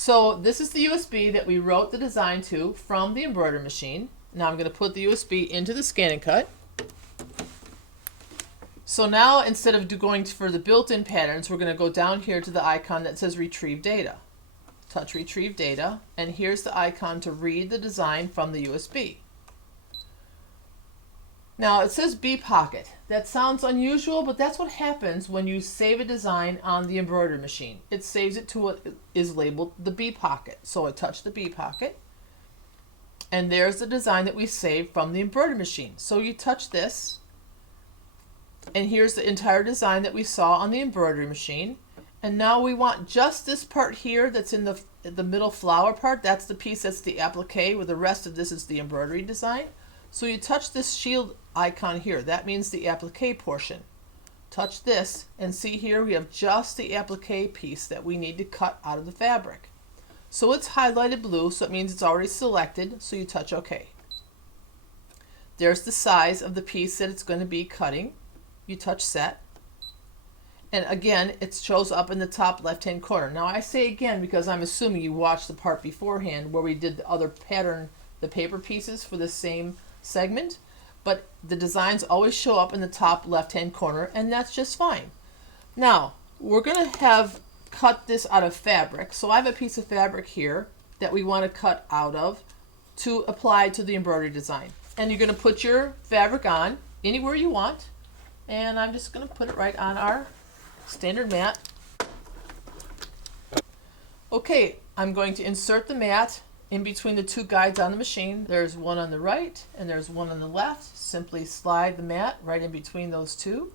So this is the USB that we wrote the design to from the embroidery machine. Now I'm going to put the USB into the ScanNCut. So now instead of going for the built-in patterns, we're going to go down here to the icon that says Retrieve Data. Touch Retrieve Data, and here's the icon to read the design from the USB. Now it says B Pocket. That sounds unusual, but that's what happens when you save a design on the embroidery machine. It saves it to what is labeled the B Pocket. So I touch the B Pocket, and there's the design that we saved from the embroidery machine. So you touch this, and here's the entire design that we saw on the embroidery machine. And now we want just this part here that's in the middle flower part. That's the piece that's the applique, where the rest of this is the embroidery design. So you touch this shield icon here. That means the applique portion. Touch this, and see here we have just the applique piece that we need to cut out of the fabric. So it's highlighted blue, so it means it's already selected, so you touch OK. There's the size of the piece that it's going to be cutting. You touch Set. And again, it shows up in the top left-hand corner. Now I say again because I'm assuming you watched the part beforehand where we did the other pattern, the paper pieces for the same segment. But the designs always show up in the top left-hand corner, and that's just fine. Now, we're going to have cut this out of fabric. So I have a piece of fabric here that we want to cut out of to apply to the embroidery design. And you're going to put your fabric on anywhere you want. And I'm just going to put it right on our standard mat. Okay, I'm going to insert the mat in between the two guides on the machine. There's one on the right and there's one on the left. Simply slide the mat right in between those two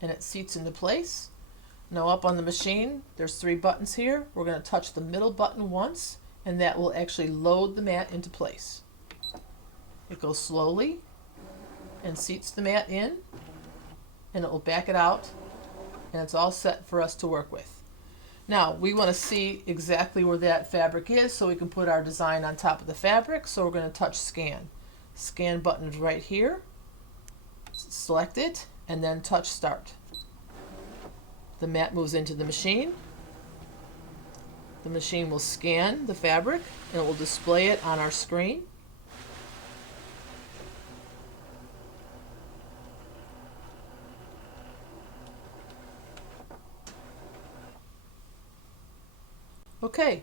and it seats into place. Now up on the machine, there's 3 buttons here. We're going to touch the middle button once, and that will actually load the mat into place. It goes slowly and seats the mat in, and it will back it out, and it's all set for us to work with. Now we want to see exactly where that fabric is so we can put our design on top of the fabric. So we're going to touch Scan. Scan button is right here. Select it and then touch Start. The mat moves into the machine. The machine will scan the fabric and it will display it on our screen. Okay,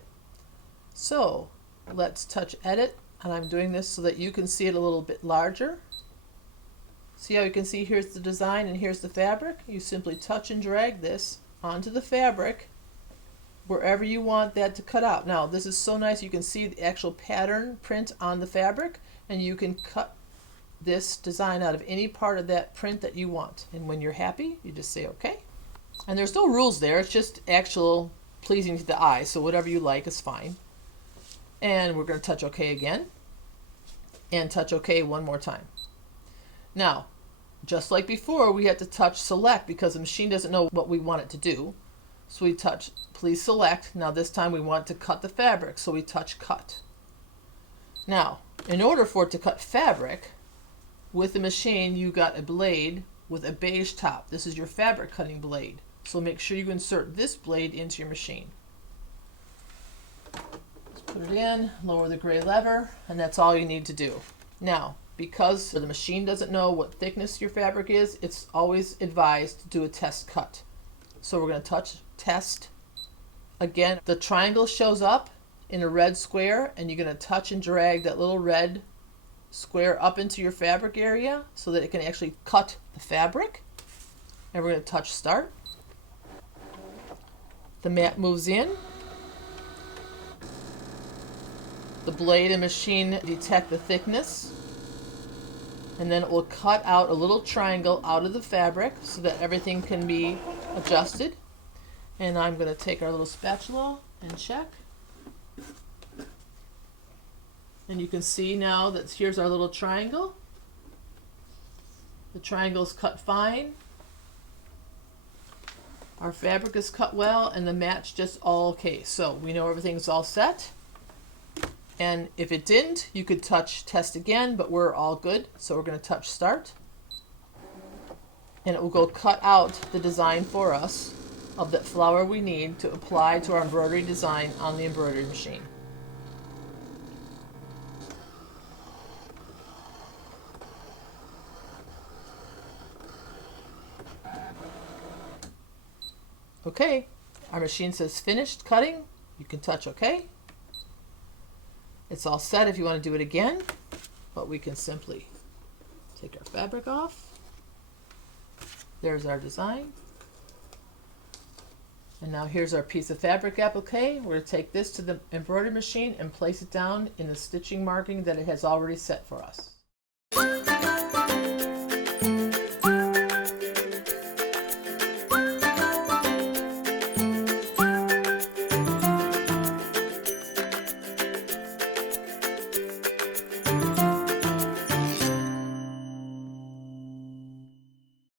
so let's touch Edit, and I'm doing this so that you can see it a little bit larger. See how you can see here's the design and here's the fabric? You simply touch and drag this onto the fabric wherever you want that to cut out. Now this is so nice, you can see the actual pattern print on the fabric, and you can cut this design out of any part of that print that you want. And when you're happy, you just say OK. And there's no rules there, it's just actual pleasing to the eye, so whatever you like is fine. And we're going to touch OK again and touch OK one more time. Now, just like before, we had to touch Select because the machine doesn't know what we want it to do. So we touch Please Select. Now this time we want to cut the fabric, so we touch Cut. Now, in order for it to cut fabric, with the machine you got a blade with a beige top. This is your fabric cutting blade. So make sure you insert this blade into your machine. Just put it in, lower the gray lever, and that's all you need to do. Now, because the machine doesn't know what thickness your fabric is, it's always advised to do a test cut. So we're going to touch Test. Again, the triangle shows up in a red square, and you're going to touch and drag that little red square up into your fabric area so that it can actually cut the fabric. And we're going to touch Start. The mat moves in. The blade and machine detect the thickness, and then it will cut out a little triangle out of the fabric so that everything can be adjusted. And I'm going to take our little spatula and check. And you can see now that here's our little triangle. The triangle is cut fine. Our fabric is cut well, and the mat's just all okay. So we know everything's all set. And if it didn't, you could touch Test again, but we're all good. So we're going to touch Start. And it will go cut out the design for us of the flower we need to apply to our embroidery design on the embroidery machine. Okay, our machine says finished cutting. You can touch OK. It's all set if you want to do it again, but we can simply take our fabric off. There's our design. And now here's our piece of fabric applique. We're going to take this to the embroidery machine and place it down in the stitching marking that it has already set for us.